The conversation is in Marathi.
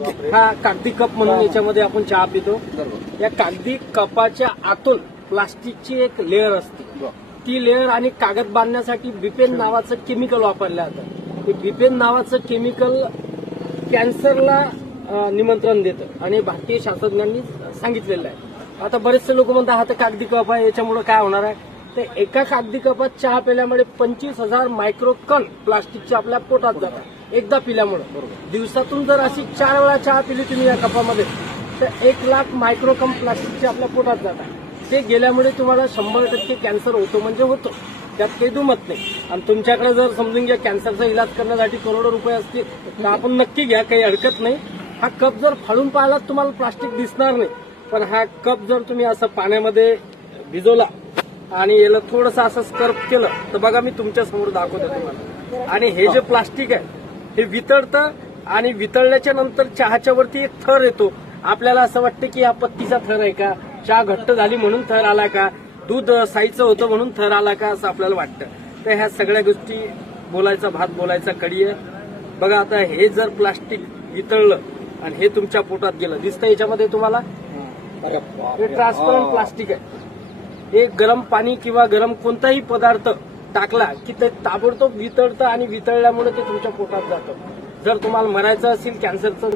हा कागदी कप म्हणून याच्यामध्ये आपण चहा पितो. बरोबर. या कागदी कपाच्या आतून प्लास्टिकची एक लेअर असते. ती लेअर आणि कागद बांधण्यासाठी बिपेन नावाचं केमिकल वापरलं जातं. हे बिपेन नावाचं केमिकल कॅन्सरला निमंत्रण देतं आणि भारतीय शास्त्रज्ञांनी सांगितलेलं आहे. आता बरेचसे लोक म्हणतात हा तर कागदी कप आहे, याच्यामुळे काय होणार आहे. तर एका कागदी कपात चहा पिल्यामुळे 25,000 मायक्रोकण प्लास्टिकच्या आपल्या पोटात जातात एकदा पिल्यामुळे. दिवसातून जर अशी 4 वेळा चहा पिली तुम्ही या कपामध्ये तर 1,00,000 मायक्रोकण प्लास्टिकच्या आपल्या पोटात जातात. ते गेल्यामुळे तुम्हाला 100% कॅन्सर होतो म्हणजे होतो, त्यात काही दुमत नाही. आणि तुमच्याकडे जर समजून घ्या कॅन्सरचा इलाज करण्यासाठी करोडो रुपये असतील तर आपण नक्की घ्या, काही हरकत नाही. हा कप जर फाडून पाहिला तुम्हाला प्लास्टिक दिसणार नाही, पण हा कप जर तुम्ही असं पाण्यामध्ये भिजवला आणि याला थोडंसं असं स्कर्प केलं तर बघा मी तुमच्या समोर दाखवतो तुम्हाला. आणि हे जे प्लास्टिक आहे हे वितळतं आणि वितळल्याच्या नंतर चहाच्या वरती एक थर येतो. आपल्याला असं वाटतं की हा पत्तीचा थर आहे का, चहा घट्ट झाली म्हणून थर आला का, दूध साईचं होतं म्हणून थर आला का, असं आपल्याला वाटतं. तर ह्या सगळ्या गोष्टी बोलायचा भात बोलायचा कडी आहे. बघा आता हे जर प्लास्टिक वितळलं आणि हे तुमच्या पोटात गेलं दिसतं याच्यामध्ये तुम्हाला, हे ट्रान्सपरंट प्लास्टिक आहे. हे गरम पाणी किंवा गरम कोणताही पदार्थ टाकला की ते ताबडतोब वितळतं आणि वितळल्यामुळे ते तुमच्या पोटात जातं. जर तुम्हाला मरायचं असेल कॅन्सरचं